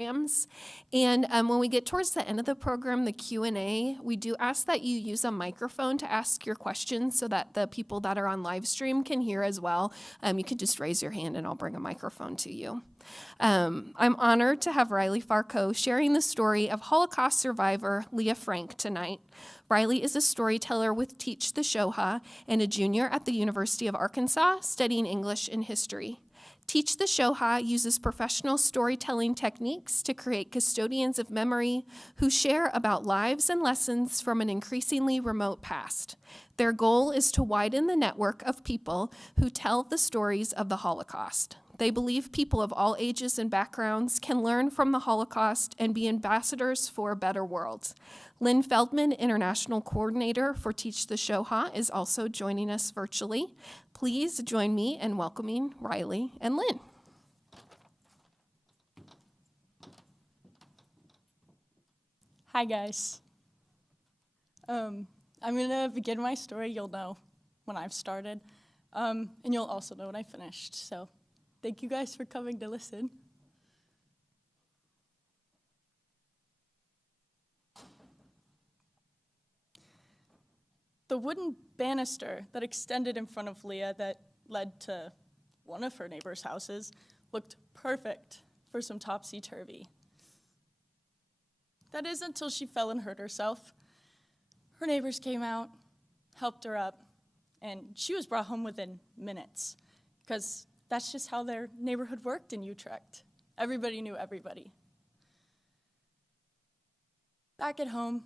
And when we get towards the end of the program, the Q&A, we do ask that you use a microphone to ask your questions so that the people that are on live stream can hear as well. You can just raise your hand and I'll bring a microphone to you. I'm honored to have Riley Farco sharing the story of Holocaust survivor Leah Frank tonight. Riley is a storyteller with Teach the Shoha and a junior at the University of Arkansas studying English and history. Teach the Shoha uses professional storytelling techniques to create custodians of memory who share about lives and lessons from an increasingly remote past. Their goal is to widen the network of people who tell the stories of the Holocaust. They believe people of all ages and backgrounds can learn from the Holocaust and be ambassadors for a better world. Lynn Feldman, International Coordinator for Teach the Shoha, is also joining us virtually. Please join me in welcoming Riley and Lynn. Hi, guys. I'm going to begin my story. You'll know when I've started, and you'll also know when I finished. So thank you guys for coming to listen. The wooden banister that extended in front of Leah that led to one of her neighbor's houses looked perfect for some topsy-turvy. That is until she fell and hurt herself. Her neighbors came out, helped her up, and she was brought home within minutes, because that's just how their neighborhood worked in Utrecht. Everybody knew everybody. Back at home,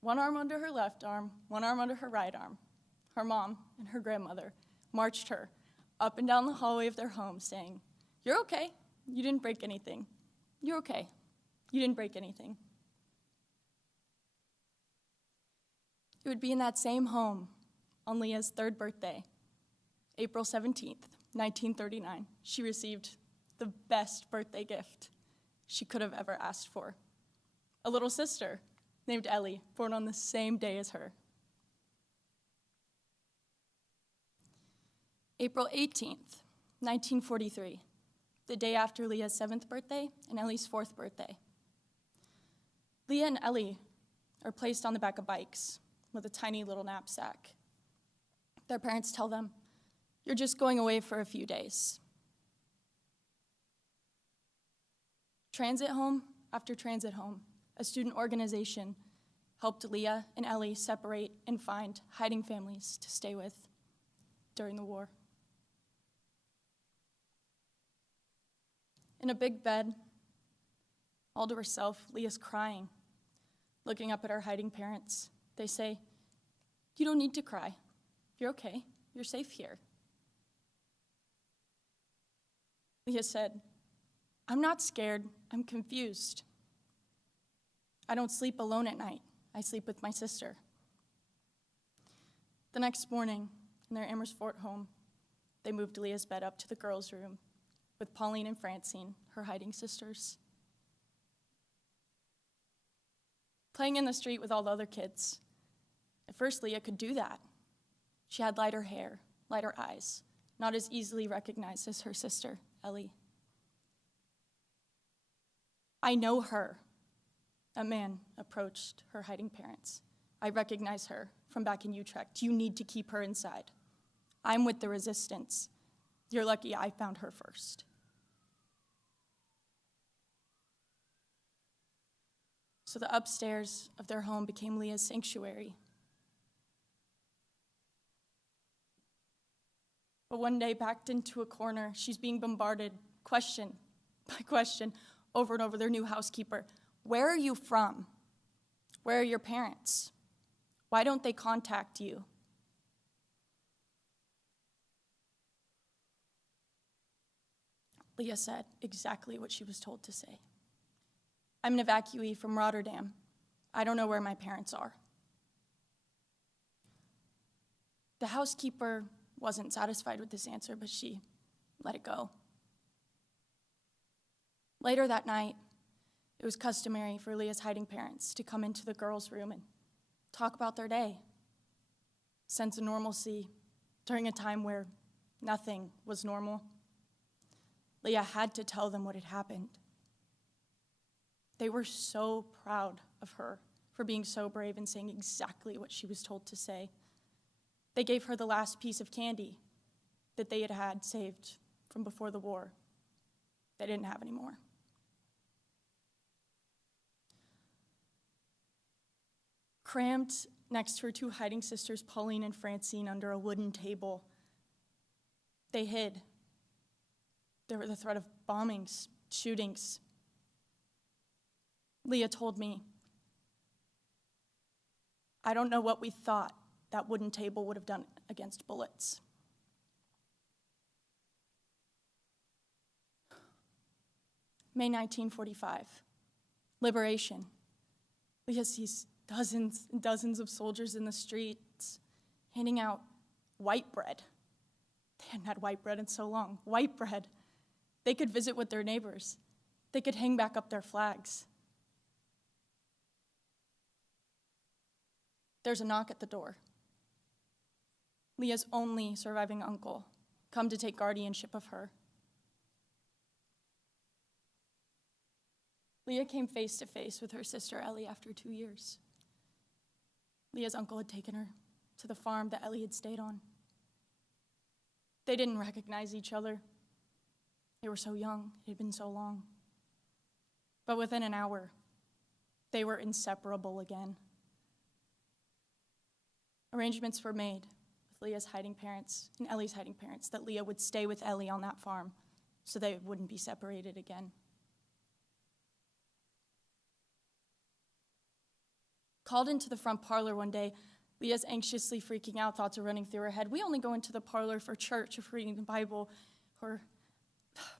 one arm under her left arm, one arm under her right arm, her mom and her grandmother marched her up and down the hallway of their home saying, "You're okay, you didn't break anything. You're okay, you didn't break anything." It would be in that same home on Leah's third birthday, April 17th, 1939, she received the best birthday gift she could have ever asked for. A little sister named Ellie, born on the same day as her. April 18th, 1943, the day after Leah's 7th birthday and Ellie's 4th birthday. Leah and Ellie are placed on the back of bikes with a tiny little knapsack. Their parents tell them, "You're just going away for a few days." Transit home after transit home, a student organization helped Leah and Ellie separate and find hiding families to stay with during the war. In a big bed, all to herself, Leah's crying, looking up at her hiding parents. They say, "You don't need to cry. You're okay. You're safe here." Leah said, "I'm not scared. I'm confused. I don't sleep alone at night. I sleep with my sister." The next morning, in their Amersfoort home, they moved Leah's bed up to the girls' room with Pauline and Francine, her hiding sisters. Playing in the street with all the other kids. At first, Leah could do that. She had lighter hair, lighter eyes, not as easily recognized as her sister, Ellie. "I know her." A man approached her hiding parents. "I recognize her from back in Utrecht. You need to keep her inside. I'm with the resistance. You're lucky I found her first." So the upstairs of their home became Leah's sanctuary. But one day, backed into a corner, she's being bombarded, question by question, over and over, their new housekeeper. "Where are you from? Where are your parents? Why don't they contact you?" Leah said exactly what she was told to say. "I'm an evacuee from Rotterdam. I don't know where my parents are." The housekeeper wasn't satisfied with this answer, but she let it go. Later that night, it was customary for Leah's hiding parents to come into the girls' room and talk about their day. Sense of normalcy during a time where nothing was normal. Leah had to tell them what had happened. They were so proud of her for being so brave and saying exactly what she was told to say. They gave her the last piece of candy that they had saved from before the war. They didn't have anymore. Crammed next to her two hiding sisters, Pauline and Francine, under a wooden table, they hid. There was the threat of bombings, shootings. Leah told me, "I don't know what we thought that wooden table would have done against bullets." May 1945, liberation. Leah sees dozens and dozens of soldiers in the streets handing out white bread. They hadn't had white bread in so long. White bread. They could visit with their neighbors. They could hang back up their flags. There's a knock at the door. Leah's only surviving uncle, come to take guardianship of her. Leah came face to face with her sister Ellie after 2 years. Leah's uncle had taken her to the farm that Ellie had stayed on. They didn't recognize each other. They were so young, it had been so long. But within an hour, they were inseparable again. Arrangements were made with Leah's hiding parents and Ellie's hiding parents that Leah would stay with Ellie on that farm so they wouldn't be separated again. Called into the front parlor one day, Leah's anxiously freaking out, thoughts are running through her head. We only go into the parlor for church, or for reading the Bible, or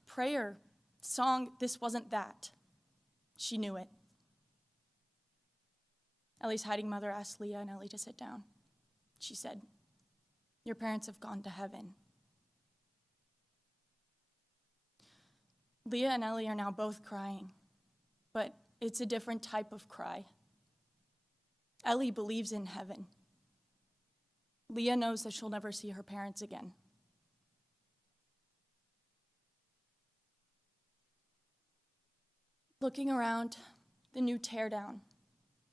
prayer, song. This wasn't that. She knew it. Ellie's hiding mother asked Leah and Ellie to sit down. She said, "Your parents have gone to heaven." Leah and Ellie are now both crying, but it's a different type of cry. Ellie believes in heaven. Leah knows that she'll never see her parents again. Looking around the new teardown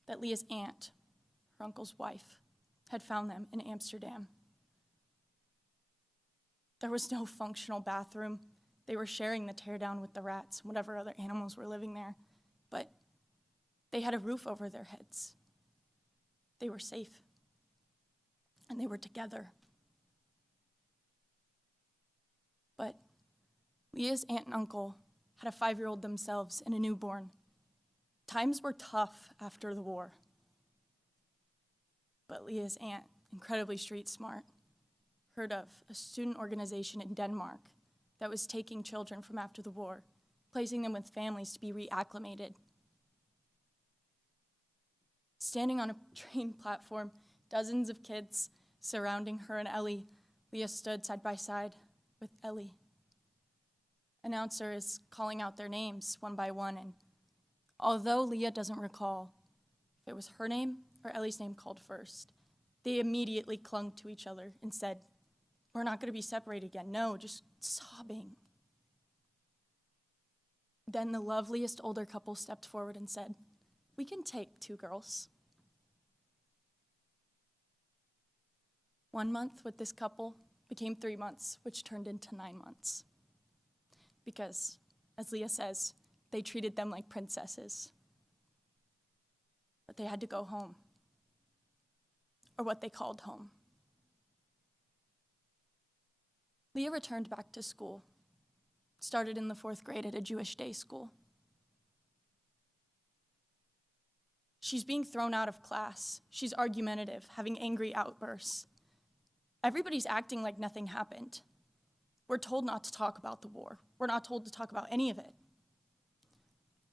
that Leah's aunt, her uncle's wife, had found them in Amsterdam. There was no functional bathroom. They were sharing the teardown with the rats and whatever other animals were living there. But they had a roof over their heads. They were safe. And they were together. But Leah's aunt and uncle had a 5-year-old themselves and a newborn. Times were tough after the war. But Leah's aunt, incredibly street smart, heard of a student organization in Denmark that was taking children from after the war, placing them with families to be reacclimated. Standing on a train platform, dozens of kids surrounding her and Ellie, Leah stood side by side with Ellie. Announcer is calling out their names one by one, and although Leah doesn't recall if it was her name or Ellie's name called first, they immediately clung to each other and said, "We're not going to be separated again." No, just sobbing. Then the loveliest older couple stepped forward and said, "We can take 2 girls." 1 month with this couple became 3 months, which turned into 9 months. Because, as Leah says, they treated them like princesses. But they had to go home, or what they called home. Leah returned back to school, started in the 4th grade at a Jewish day school. She's being thrown out of class. She's argumentative, having angry outbursts. Everybody's acting like nothing happened. We're told not to talk about the war. We're not told to talk about any of it.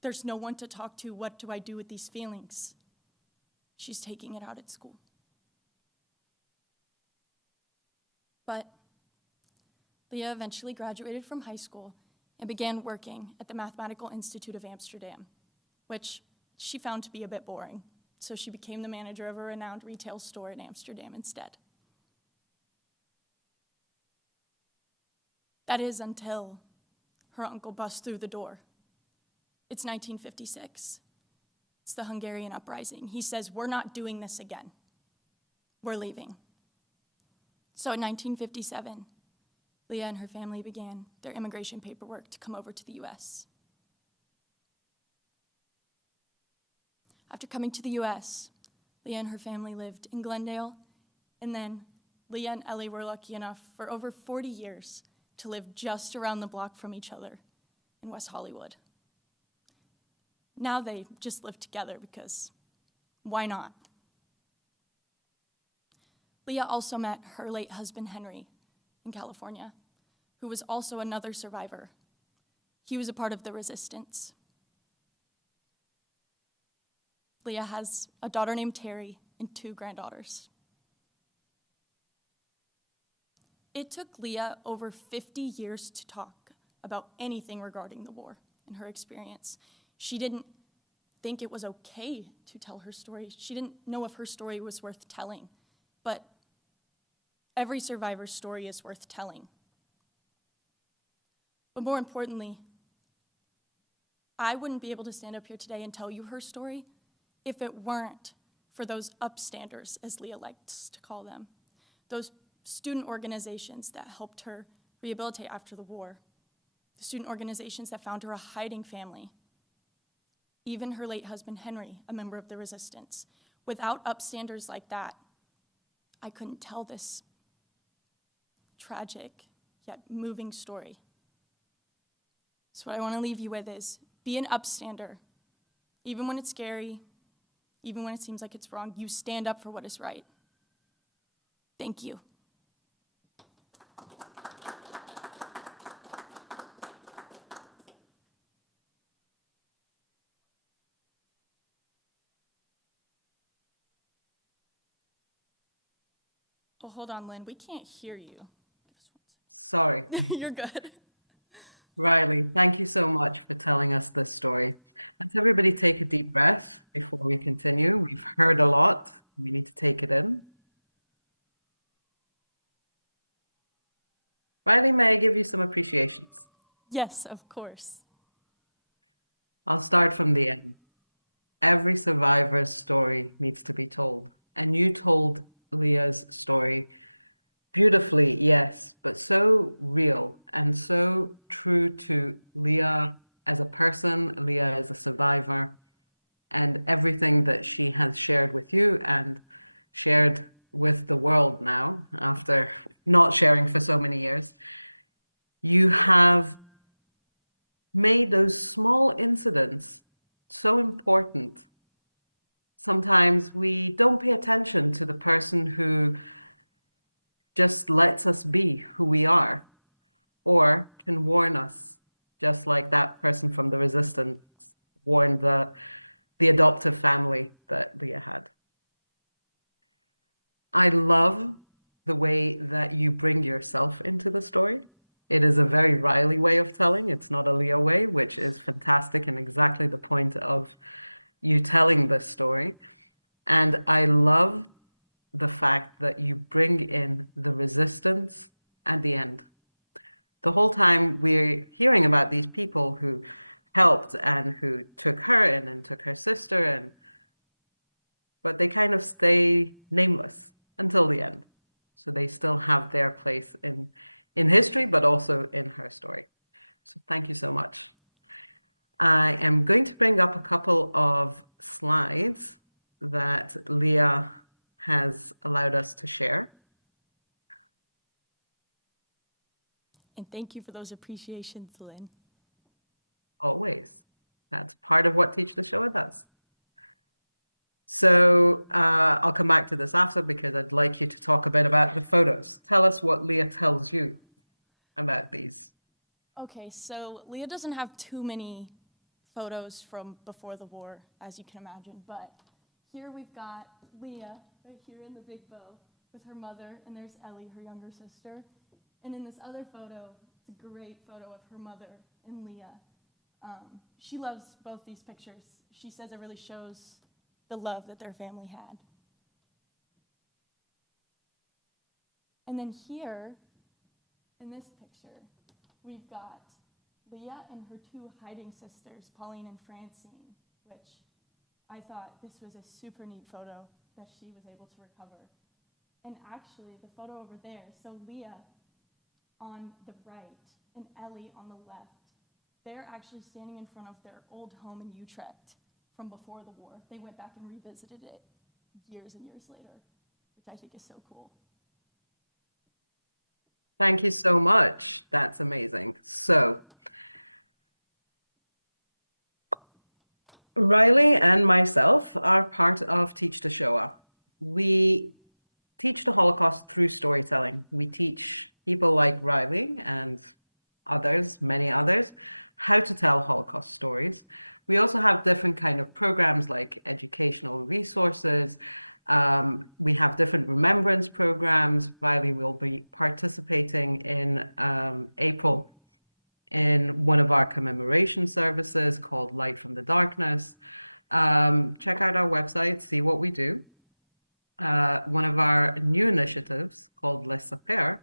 There's no one to talk to. What do I do with these feelings? She's taking it out at school. But Leah eventually graduated from high school and began working at the Mathematical Institute of Amsterdam, which she found to be a bit boring, so she became the manager of a renowned retail store in Amsterdam instead. That is until her uncle busts through the door. It's 1956. It's the Hungarian uprising. He says, we're not doing this again. We're leaving. So in 1957, Leah and her family began their immigration paperwork to come over to the US. After coming to the US, Leah and her family lived in Glendale, and then Leah and Ellie were lucky enough for over 40 years to live just around the block from each other in West Hollywood. Now they just live together because why not? Leah also met her late husband, Henry, in California, who was also another survivor. He was a part of the resistance. Leah has a daughter named Terry and 2 granddaughters. It took Leah over 50 years to talk about anything regarding the war and her experience. She didn't think it was okay to tell her story. She didn't know if her story was worth telling, but every survivor's story is worth telling. But more importantly, I wouldn't be able to stand up here today and tell you her story if it weren't for those upstanders, as Leah likes to call them, those student organizations that helped her rehabilitate after the war, the student organizations that found her a hiding family, even her late husband, Henry, a member of the resistance. Without upstanders like that, I couldn't tell this tragic yet moving story. So what I want to leave you with is be an upstander. Even when it's scary, even when it seems like it's wrong, you stand up for what is right. Thank you. Oh, hold on, Lynn. We can't hear you. Sorry. You're good. Riley, thank you so much for telling us this story. Let's everybody take a deep breath before we continue. We've heard a lot. We need to take it in. Riley, may I give you some appreciations? Yes, of course. I'll start from the end. Every survivor's story needs to be told. And you told Leah's story beautifully, yes, but so real and so true to Leah as a person, Leah as a survivor, and everything that she has shared with you and shared with the world now after not sharing for so many years. You have made those small incidents so important. Sometimes we don't pay attention to the person who just lets us be who we are, or can warn us, just like that person from the resistance warned the adoptive family that Leah had. I love the way that you bring yourself into the story. It is a very Riley way of telling. It's not a Leah way, which is fantastic and exactly the point of you telling this story. And I love the fact that you bring in the resistance at the end. The whole time we're hearing about these people who helped and who took her in and took her sister in, but they kind of stay nameless until the end. So they still have their place in history, but also in her story. So thank you so much. I am going to bring up a couple of slides that Leah has allowed us to share. And thank you for those appreciations, Lynn. Always. That's part of what Teach the Shoah does. So I'll come back to this after because I'd like you to talk a bit about the photos. Tell us what Leah tells you about these. Okay, so Leah doesn't have too many photos from before the war, as you can imagine, but here we've got Leah right here in the big bow with her mother, and there's Ellie, her younger sister. And in this other photo, it's a great photo of her mother and Leah. She loves both these pictures. She says it really shows the love that their family had. And then here, in this picture, we've got Leah and her 2 hiding sisters, Pauline and Francine, which I thought this was a super neat photo that she was able to recover. And actually, the photo over there, so Leah on the right and Ellie on the left, they're actually standing in front of their old home in Utrecht from before the war. They went back and revisited it years and years later, which I think is so cool. Thank you so much. That's amazing. So, Riley and myself are part of Teach the Shoah. We teach the Holocaust through storytelling. We teach people like Riley and others, many others, how to tell Holocaust stories. We also have different kind of programs like educational resources. We have different remembrance programs. Riley will be participating in April in one of our commemoration services called Light from the Darkness. Check out our website, see what we do. One of our new initiatives called Les Saper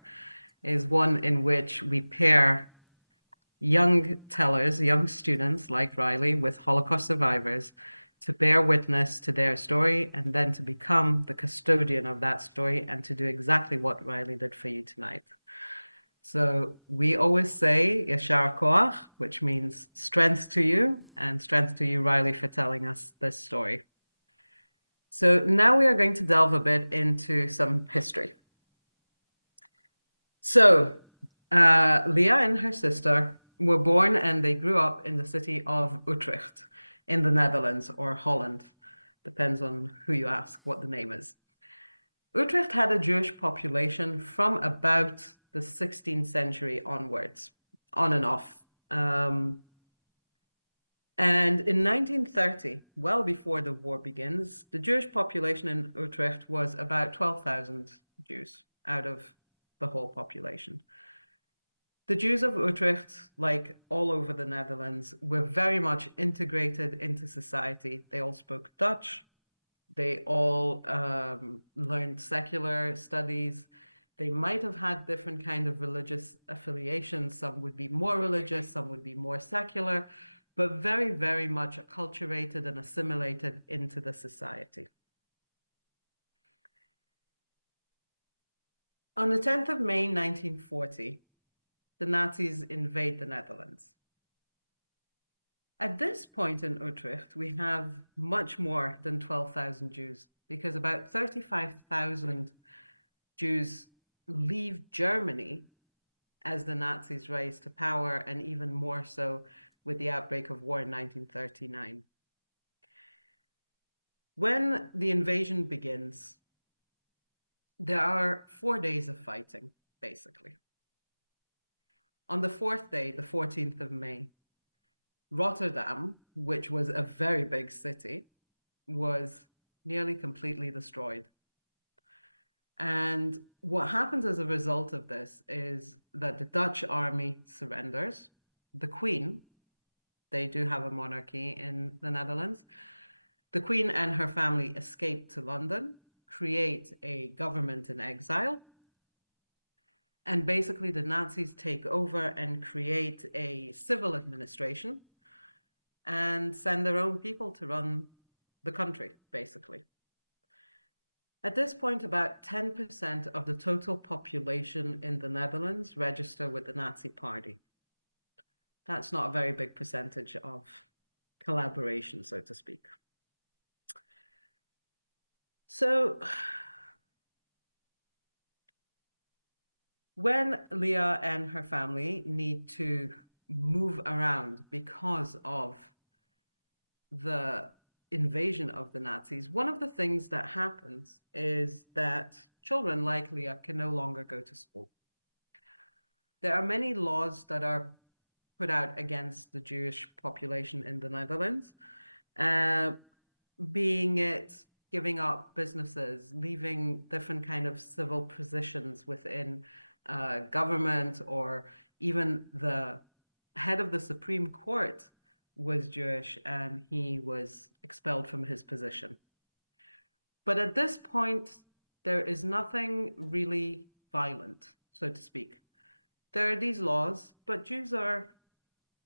is one in which we pair young tellers, young students like Riley with Holocaust survivors to bear witness to their story and then to become the custodian of that story and to do exactly what Riley did for you tonight. So we always say Yashar Koach, which means strength to you, and strength to you, Riley, for telling us this story. So now we are going to delve a bit into some history. So Leah and her sister were born and they grew up in the city of Utrecht in the Netherlands or Holland. Depends on who you ask what the name is. Utrecht had a Jewish population from about the 16th century onwards, on and off. And in 1930, well before the war begins, the Jewish population in Utrecht was about 12,000 Jews out of the whole population. The Jews of Utrecht, like all over the Netherlands, were very much integrated into society. They all spoke Dutch. They all learned secular studies. They might have had different kind of religious affiliations. Some would be more religious, some would be more secular, but very, very much acculturated and assimilated into the society. On the 10th of May, 1940, the Nazis invade the Netherlands. At this point in Utrecht, we have much more than 12,000 Jews, because about 35,000 Jews leave Germany as the Nazis rise to power, and even more so with the outbreak of war in 1939. When the invasion begins, there are 4 days of fighting, basically. On the 4th day, the 14th of May, Rotterdam, which was a very big city, was nearly completely destroyed. And what happens as a result of this is that the Dutch army surrenders. The Queen, they do have a monarchy in the Netherlands. The Queen and her family escape to London, create a government in exile. And basically the Nazis take over and create a civil administration and send their own people to run the country, basically. At this point, about 10% of the total population in the Netherlands register with the Nazi Party. That's not a very big percentage of collaboration, so to speak. So when Leah and her family need to move around because of the invasion of the Nazis, one of the things that happens is that children like Leah can no longer go to school. There are many laws that are put out against the Jewish population in the Netherlands, being it giving up businesses, leaving different kind of civil positions within government, or even the head of the Supreme Court was Jewish and he was expelled from his position. But at this point, there is nothing really violent, so to speak. There are these laws, but Jews are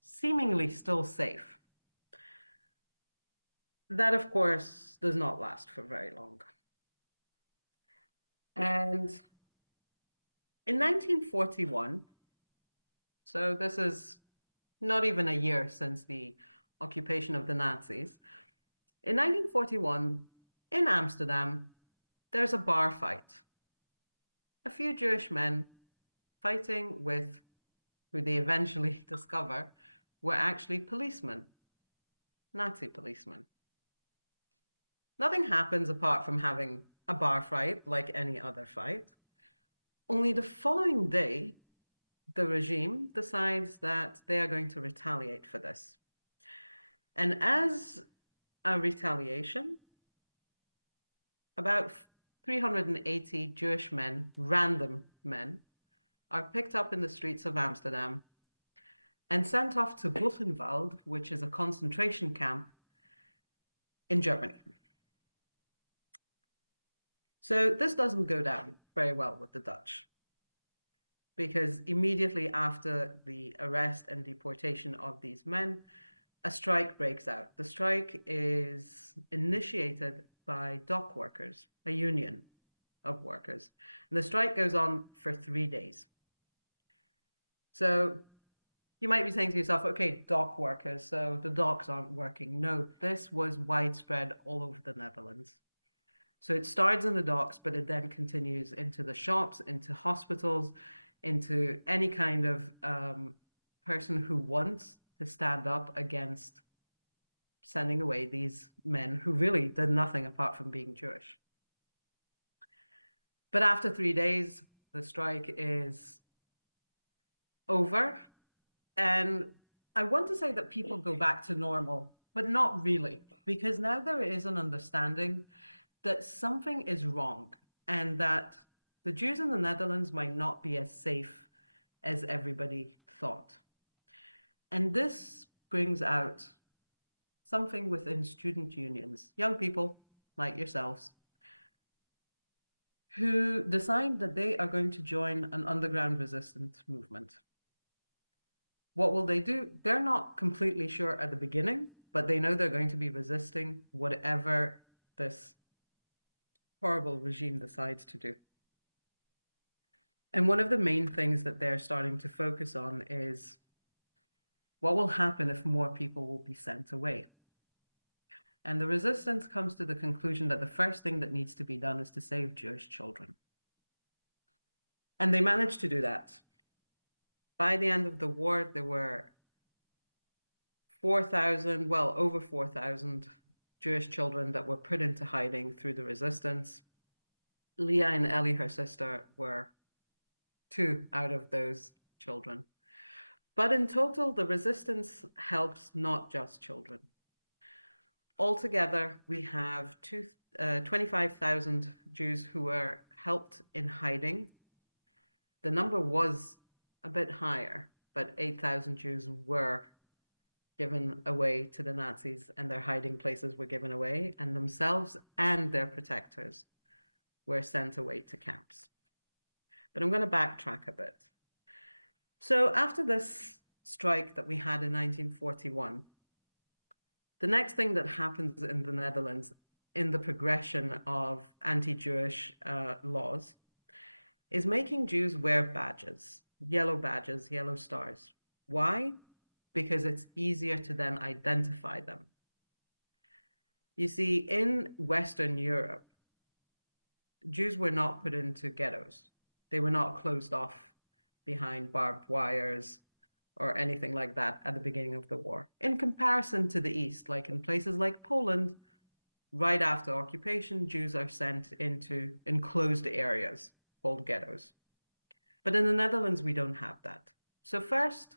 seemingly still safe. that, of course, does not last for very long. And in 1941, so this is not even a year since the occupation of the Nazis, in 1941, in Amsterdam, there's a bar fight. A few Jewish men fighting with who they eventually discover were actually policemen, Nazi policemen. Nothing happens apart from having a bar fight like any other fight. Only the following day, the regime decides that they are going to retaliate for this. And as a retaliation, about 380 Jewish men, random men, are picked up in the streets of Amsterdam and sent off to Buchenwald, which is a concentration camp in Germany. So this doesn't go down very well with the Dutch, because immediately after the arrest and deportation of these men, a strike breaks out. The strike is initiated by dock workers, a union of workers. And the strike goes on for 3 days. So you might be saying to yourself, okay, dock workers, so the docks aren't working. No, this was widespread all over the Netherlands. So it starts in the docks, but it then continues into the shops, into hospitals, into any kind of person who wants to stand up against sending away these men who really did nothing apart from being Jewish. But after 3 days, the strike is over. And I want to say that people go back to normal, but not really, because now there is an understanding that something is wrong and that the Jews in the Netherlands might not be as safe as everybody thought. And this brings out something within student unions, young people like yourselves, who decide that they are going to join an underground resistance movement. What will they do? They're not completely sure at the beginning, but they know they're going to be resisting whatever this horrible regime decides to do. And one of the main things that they're starting to focus on is what will happen if more people will be sent away. And the resistance comes to the conclusion that the first thing that needs to be done is to save Jewish children. And they managed to do that. By the end of the war, there were 4,000, well, over 4,000 Jewish children that were put into hiding through the resistance. Leah and Ellie, her sister, were 2 out of those children. But in total, the resistance helps not just children. Altogether, we have 25,000 Jews who were helped in hiding. The number was a bit higher, but 8,000 Jews were given away to the Nazis, and their hiding places were given away, and themselves and their protectors were sent away to camps. But I'm going to backtrack a bit. So after this strike that we had in 1941, the next thing that happens in the Netherlands in the progression of anti-Jewish laws is making Jews wear badges, yellow stars. Why? Because it's easier to then identify them. You see, in Western Europe, Jews were not put into ghettos. They were not closed off behind barbed wires or anything like that at the beginning of the war. In comparison to the East, like in places like Poland, right after occupation, Jews are sent into enclosed areas called ghettos. But in the Netherlands, we don't have that. So first,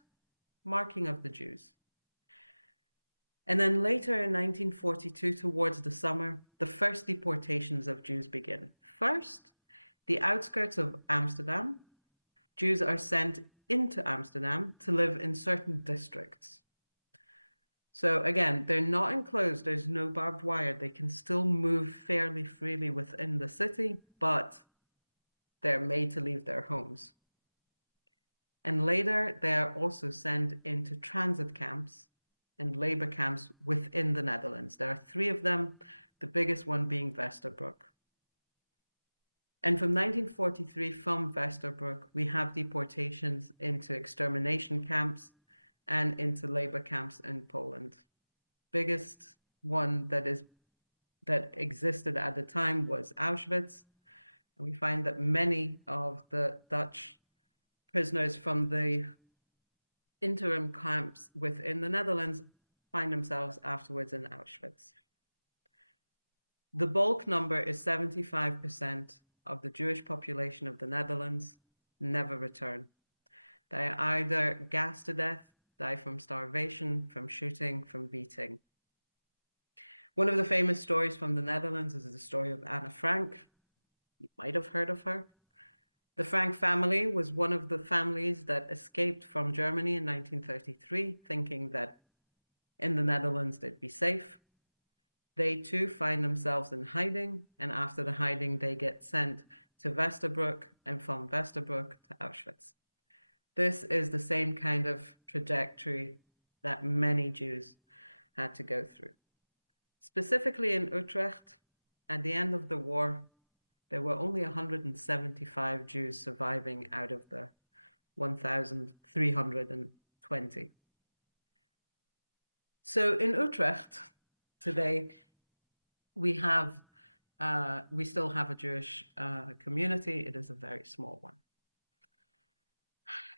marking of the Jews. And then later in 1942, towards the summer, the first deportations of Jews begin. First, the outskirts of Amsterdam, Jews are sent into Amsterdam to live in certain districts. So again, they're not enclosed, there's no barbed wire, they can still move fairly freely within the city, but they're made to leave their homes. And later, they're also sent into transit camps and labor camps within the Netherlands. There are 3 of them, the biggest one being Westerbork. And from 1943, from Westerbork, we have deportations into extermination camps and into labor camps in Poland. Biggest one that existed at the time was Auschwitz. And we find that many of the Dutch prisoners from the interim camps within the Netherlands find themselves afterwards in Auschwitz. The bulk number is 75% of the Jewish population of the Netherlands never return. They either gassed to death, die from starvation, from shooting, from beating. One of the famous stories from the Netherlands is the story of Anne Frank. You might have heard of her. The Frank family was one of the families that escaped from Germany in 1933, thinking that in the Netherlands they'd be safe. They too find themselves in hiding, and after the hiding, they get sent to Westerbork, and from Westerbork to Auschwitz. This is the same kind of trajectory that many Jews had to go through. Specifically in Utrecht, at the end of the war, there were only 175 Jews surviving out of the 1,320. So in Utrecht today, we still have a Jewish community. It is a very small one.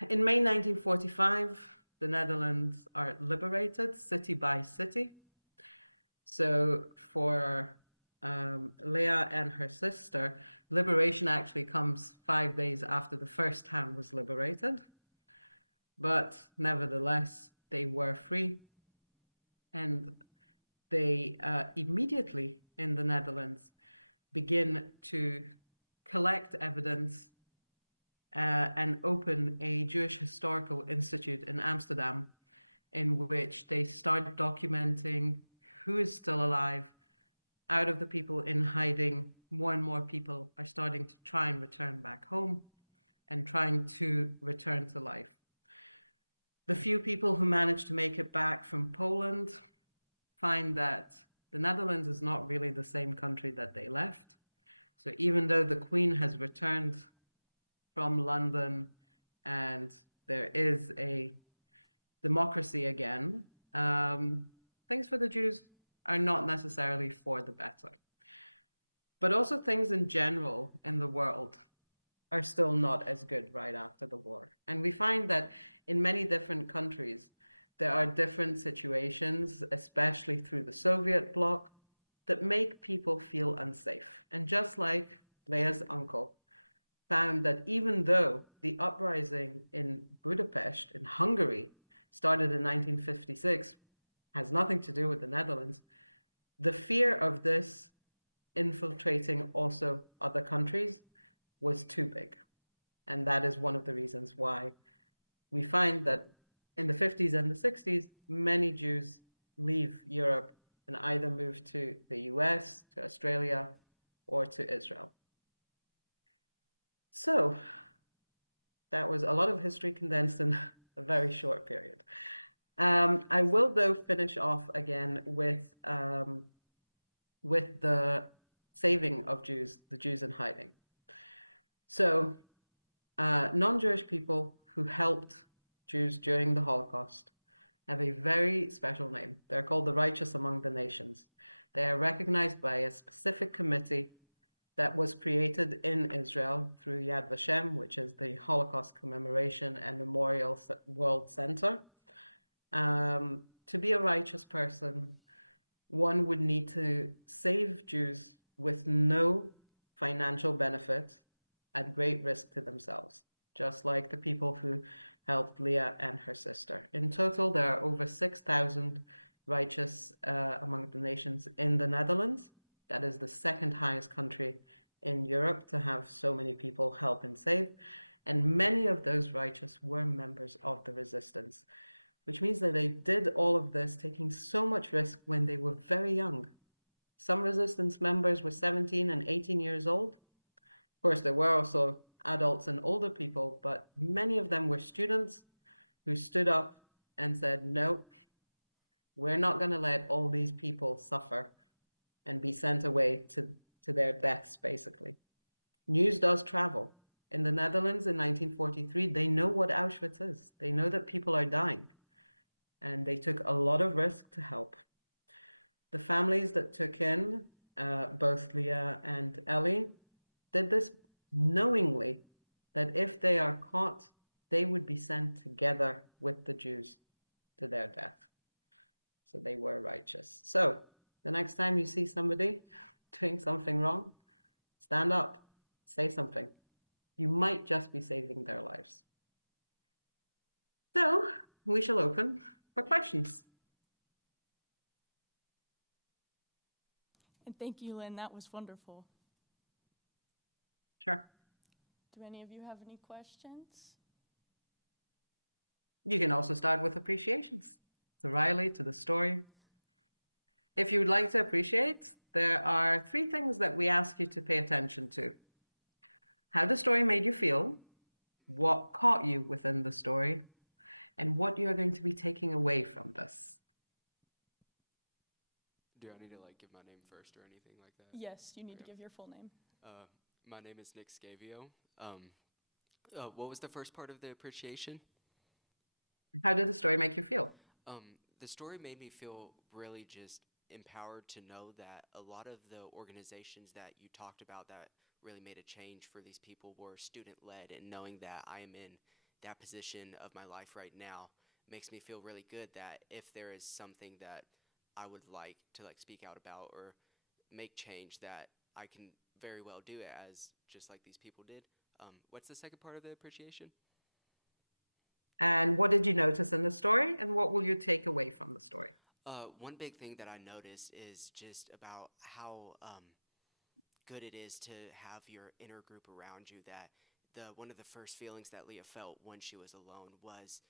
In May 1945, the Netherlands are liberated city by city. So for Leah and her sister, liberation actually comes 5 days after the first town was liberated. But nevertheless, they were free. And they immediately in the Netherlands begin to collect evidence and open a Jewish Historical Institute in Amsterdam, in which they start documenting who is still alive. Out of the people in hiding, more and more people are starting to try and return back home and trying to return to life. The few people who manage to make it back from Poland find that the Netherlands is not really the same country that they left. So even though the Queen has returned from London and there is a democracy again, things for the Jews are not necessarily for the better. But also things in general in the world are still not as good right after the war. And we find that in many different countries, there are different situations, especially through the Soviet bloc, that make people feel unsafe. And just like Leah's uncle found that even though the uprising in Budapest, in Hungary, started in 1956, has nothing to do with the Netherlands, the fear of this infiltrating also other countries was too big. And that is one of the reasons why we find that in the 50s and the 60s, many Jews leave Europe and either move to the US, to Australia, or to Israel. So that was a lot of history condensed in a very short period. I will, though, finish off again with the saving of Jews, the Jews in hiding. So non-Jewish people who helped Jews during the Holocaust have a very special name. They're called the righteous among the nations. They are recognized by a specific committee that was created in Israel through Yad Vashem, which is the Holocaust Commemoration and Memorial World Center. To be a righteous person, one would need to save Jews with no financial benefit at great risk to themselves, just like the people who helped Leah and her sister. In total, there are over 6,000 righteous among the nations in the Netherlands. That is the second highest country in Europe to have so many people help and save. And many of those righteous were members of the resistance, which means that they did all of this taking so much risk when they were very young. Some resistance members were 17 and 18 years old. Of course, there were also adults and older people, but many of them were students who stood up and said, no, We're not going to let all these people suffer and be sent away to their deaths, basically. News does travel. In the Netherlands in 1943, they know what Auschwitz is. They know that people are dying, and they took a lot of risk to help. The families that took in both Leah and Ellie did this knowingly that if they are caught, they would be sent together with the Jews to their death. So they were righteous. So the next time you see somebody doing something wrong, stand up, say something. You might just be saving their lives. So we shall open for questions. And thank you, Lynn. That was wonderful. Sure. Do any of you have any questions? You can also start with appreciations to Riley, to the story. If you would like to appreciate, there are 3 things that we ask you to pay attention to. How the story made you feel, what caught you within the story, and what you are going to be taking away from this. Do I need to like give my name first or anything like that? Yes, you need to Okay. give your full name. My name is Nick Scavio. What was the first part of the appreciation? How did the story make you feel? The story made me feel really just empowered to know that a lot of the organizations that you talked about that really made a change for these people were student-led, and knowing that I am in that position of my life right now makes me feel really good that if there is something that I would like to like speak out about or make change, that I can very well do it as just like these people did. What's the second part of the appreciation? And what did you notice in the story? And what will you take away from the story? One big thing that I noticed is just about how good it is to have your inner group around you. That one of the first feelings that Leah felt when she was alone was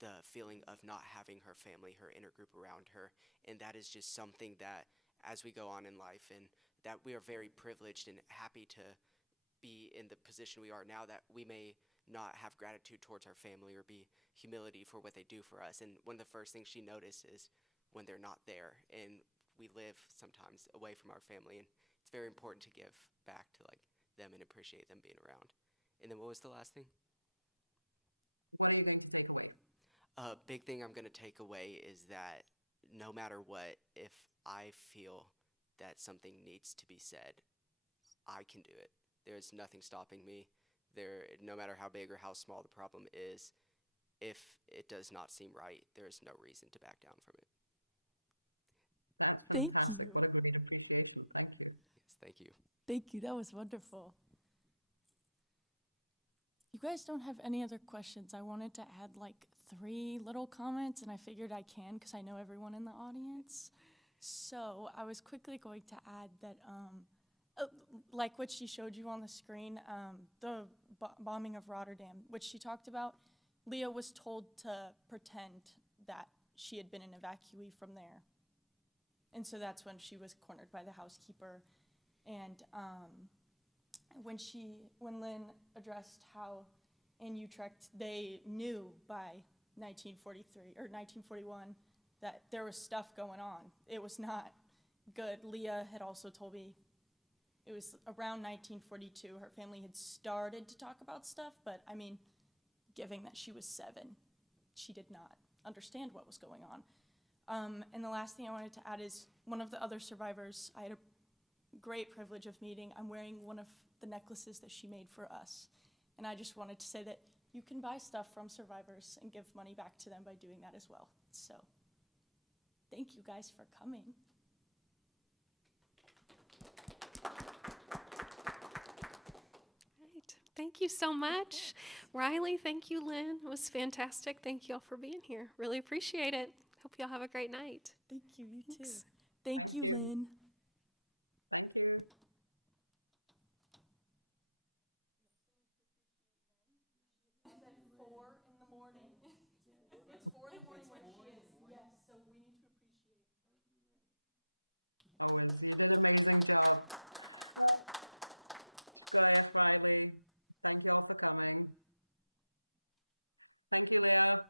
the feeling of not having her family, her inner group around her. And that is just something that as we go on in life, and that we are very privileged and happy to be in the position we are now, that we may not have gratitude towards our family or be humility for what they do for us. And one of the first things she noticed is when they're not there, and we live sometimes away from our family, and it's very important to give back to like them and appreciate them being around. And then what was the last thing? What are you going to take away? A big thing I'm going to take away is that no matter what, if I feel that something needs to be said, I can do it. There's nothing stopping me. No matter how big or how small the problem is, if it does not seem right, there's no reason to back down from it. That's Thank fantastic. you. What a great appreciation. Thank you. Yes, thank you. Thank you. That was wonderful. You guys don't have any other questions. I wanted to add like 3 little comments, and I figured I can because I know everyone in the audience. So I was quickly going to add that, like what she showed you on the screen, the bombing of Rotterdam, which she talked about, Leah was told to pretend that she had been an evacuee from there. And so that's when she was cornered by the housekeeper. And when Lynn addressed how in Utrecht they knew by 1943 or 1941 that there was stuff going on. It was not good. Leah had also told me it was around 1942 her family had started to talk about stuff, but I mean, given that she was 7, she did not understand what was going on. And the last thing I wanted to add is one of the other survivors I had a great privilege of meeting. I'm wearing one of the necklaces that she made for us. And I just wanted to say that you can buy stuff from survivors and give money back to them by doing that as well. So thank you guys for coming. Right. Thank you so much. Riley, thank you, Lynn. It was fantastic. Thank you all for being here. Really appreciate it. Hope you all have a great night. Thank you, you too. Thanks. Thank Thank you, you. Lynn. Thank you. Always, you did an amazing job. Goeie, Riley. Thank you all for coming. Thank you, Leah.